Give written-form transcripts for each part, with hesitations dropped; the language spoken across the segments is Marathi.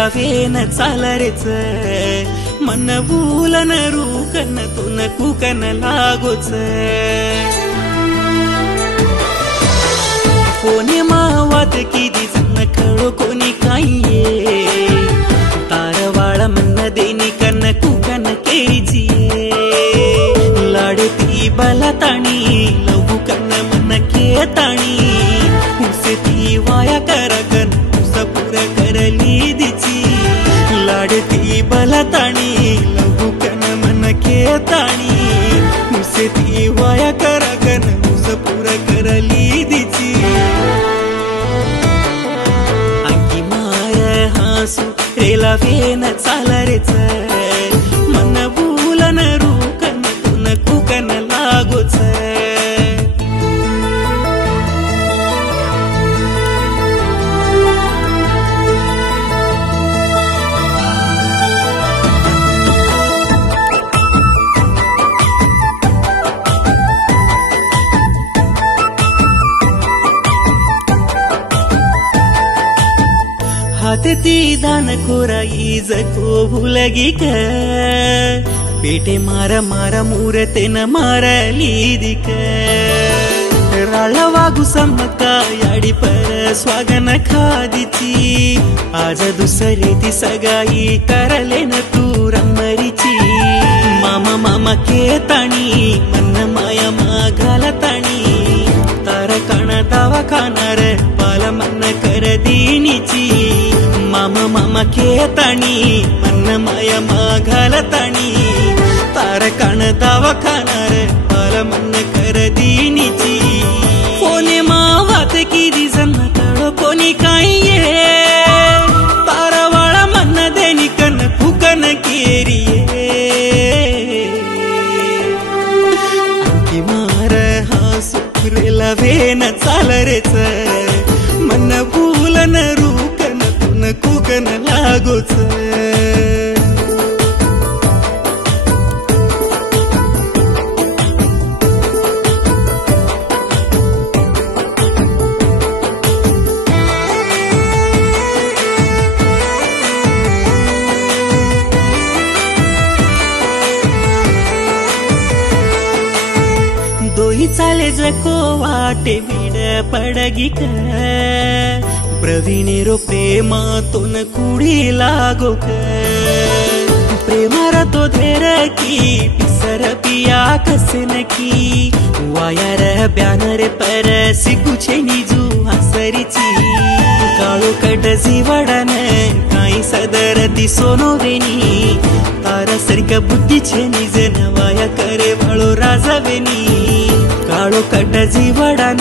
लावेन चालरेच मन भूलन रूकन तुन कुकन लागोच कोणी मावात किती जण कळो कोणी काये तारवाळ मन देनी कन कुकन केळीची लाडती बलताणी लहू कन मन केताणी उसे ती वाया करकन पुर करली दिची लाडती बलताणी लहू कन मन केताणी उसे ती वाया करकन पुर करली दिची अंगी माय हासू रेला वेन चालरेच मन भूलन रूकन तुन कुकन लागोच हाती दान खोराई जको भूलगी क पेटे मारा मारा मूरतेन मारली दिक राळवागु सम्मका याडी पर स्वागन खादीची आज दुसरे ती सगाई करलेन तू रमरीची मामा मामा केताणी मन माया माघालताणी तार कण दावा खानार पाल मन कर दिनीची मामा मामा केताणी मन माया माघालताणी तार कण दावा खानार पाल मन कर दिनीची कोणी मावात किती जण कळो कोणी काये तारवाळ मन देनी कन फुकन केरिये अंकी मार हासू रेला वेन चालरेच मन भूलन रूकन तुन कुकन लागोच दोही चाले जको वाटे बीड पडगी क प्रवीणेरो प्रेमा तोन कुडी लागो क प्रेमार तो धेर की पिसर पिया कसन की वायर ब्यानर पर सिकुछे निजू हसरीची काळो कट जीवडन काही सदर दिसोनो वेनी तारा सरक बुद्धी छे निज नवाया करे वाळो राजवेनी काळो कट जीवडन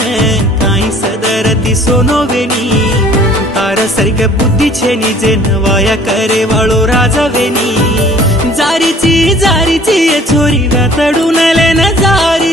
काही सदर दिसोनो वेनी तारा सरक बुद्धी छे निज नवाया करे वाळो राजवेनी जारीची जारीची छोरी व्यातडून लेन जारी